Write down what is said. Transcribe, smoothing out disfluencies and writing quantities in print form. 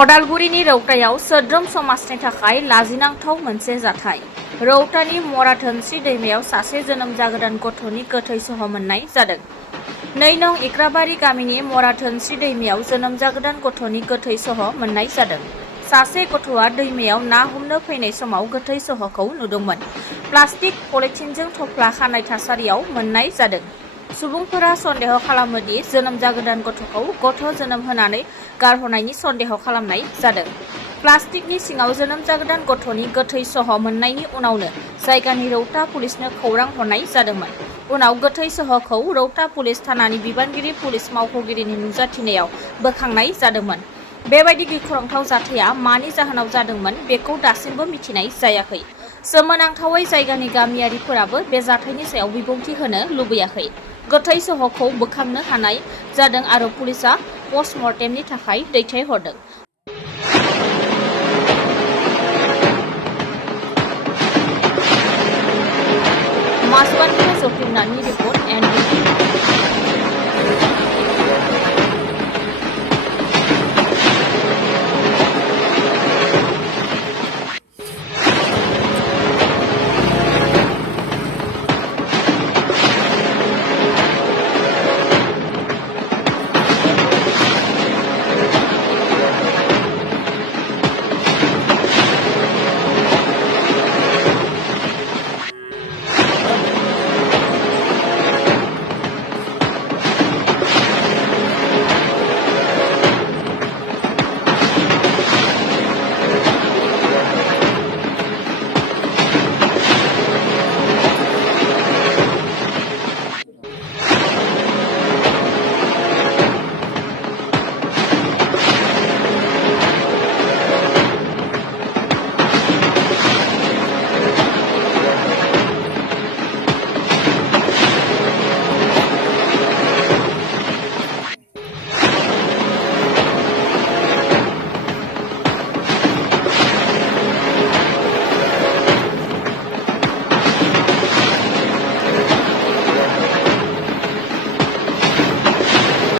अदालगुरिनि रौतायाव सोद्रोम समाजनि थाखाय लाजिनांथाव मोनसे जाथाय। रौतानि मराथोनस्रि दैमायाव सासे जोनोम जागोदान गथ'नि गोथै सह मोननाय जादों। 2 नं इक्राबारि गामिनि मराथोनस्रि दैमायाव जोनोम जागोदान गथ'नि गोथै सह मोननाय जादों। सासे गथ'आ दैमायाव ना हमनो फैनाय समाव गोथै सहखौ नुदोंमोन। प्लास्टिक पलिथिनजों थफ्ला खानाय थासारियाव मोननाय जादों। सुबुंफोरा सन्देह खालामो दि जोनोम जागोदान गथ'खौ गथ' जोनोम होनानै गारहरनायनि सन्देह खालामनाय जादों। प्लास्टिकनि सिङाव जोनोम जागोदान गथ'नि गोथै सह मोननायनि उनावनो जायगानि रौता पुलिसनो खौरां हरनाय जादोंमोन। उनाव गोथै सहखौ रौता पुलिस थानानि बिबानगिरि पुलिस मावख'गिरिनि नुजाथिनायाव बोखांनाय जादोंमोन। बेबायदि गिख्रंथाव जाथाया मानि जाहोनाव जादोंमोन बेखौ दासिमबो मिथिनाय जायाखै। सोमोनांथावै जायगानि गामियारिफोराबो बे जाथायनि सायाव बिबुंथि होनो लुबैयाखै। गोथै सहखौ बोखांनो हानाय जादों आरो पुलिसआ पस्टमर्टेमनि थाखाय दैथायहरदों। मासवाननिफ्राय जफिरनानि रिपर्ट एन्ड